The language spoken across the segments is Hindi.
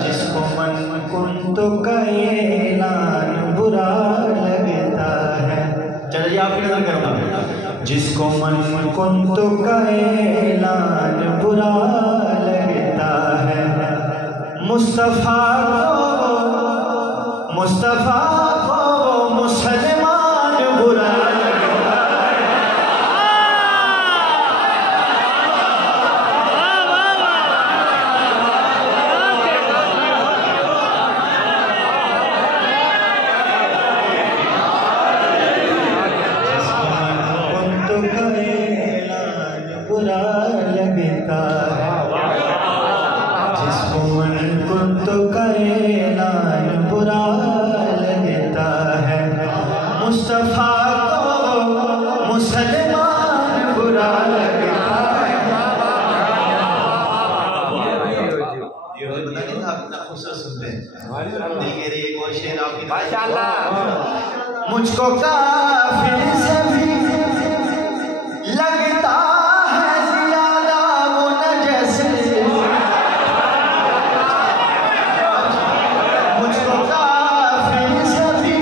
जिसको मन कुन तो का ऐलान बुरा लगता है। चलिए आपकी नजर करूँगा। जिसको मन कुन तो का ऐलान बुरा लगता है, मुस्तफ़ा को मुसलमान बुरा लगता है। जिसको मन कुन तो का ऐलान बुरा लगता है, मुस्तफ़ा को मुसलमान बुरा लगता है। ये बता नहीं था अपना खुसर सुनते हैं। एक और शेर आपकी माशाअल्लाह। मुझको काफिर से भी लगता है ज़्यादा वो नजस, मुझको काफिर से भी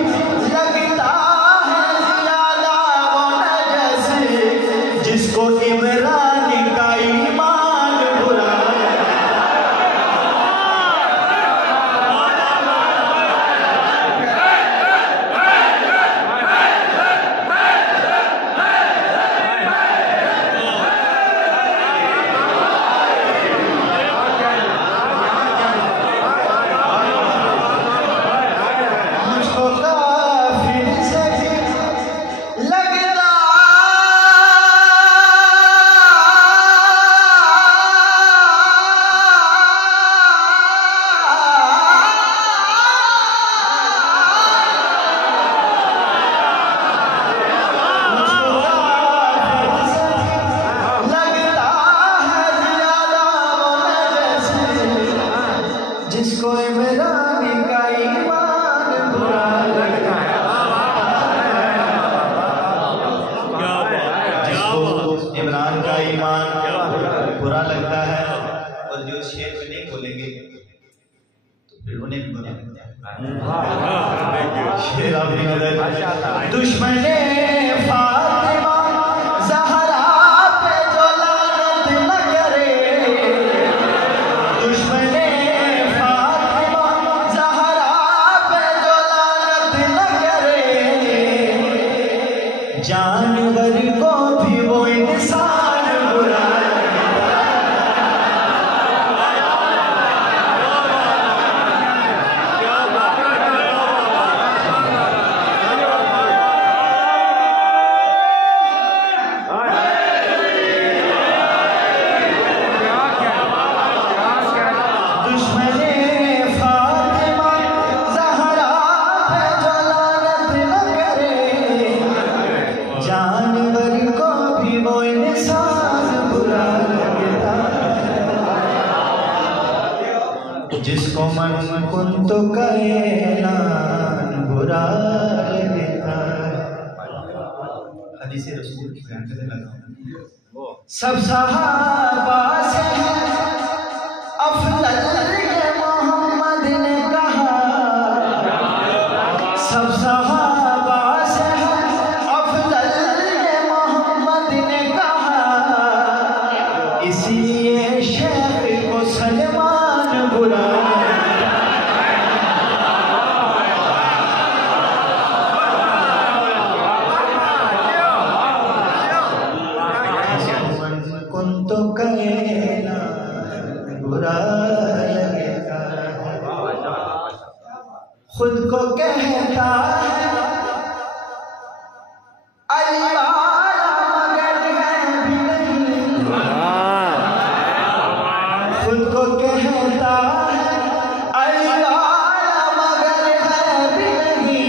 लगता है ज़्यादा वो नजस, जिसको इमरान का ईमान बुरा जिसको इमरान का ईमान बुरा लगता है, जिसको इमरान का ईमान बुरा लगता है, और जो शेर में नहीं बोलेंगे तो फिर उन्हें भी बुरा लगता है। शेर आपकी नजर। दुश्मने फातिमा ज़हरा पे जो लानत न करे, दुश्मने जानवर को भी वो इंसान बुरा जिसको मन कुन तो का ऐलान बुरा लगता है। हदीस रसूल की बयान करने लगा। सब सहाबा से अफजल ये मोहम्मद ने कहा, सब सहाबा से अफजल ये मोहम्मद ने कहा, इसलिए शेख को सलमान बुरा तो कहना बुरा लगता है। खुद को कहता है अली वाला मगर है भी नहीं, खुद को कहता है अली वाला मगर है भी नहीं,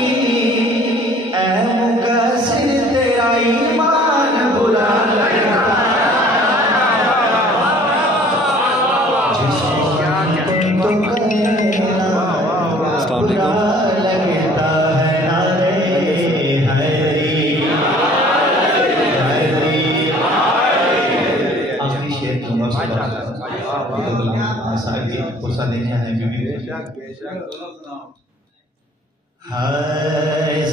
ऐ मुकसिर तेरा ईमान बुरा लगता है। लगता है नारे हैरी आखिरी शेर तो कलाम साहब की पुरसा देने हैं बीबी। हाय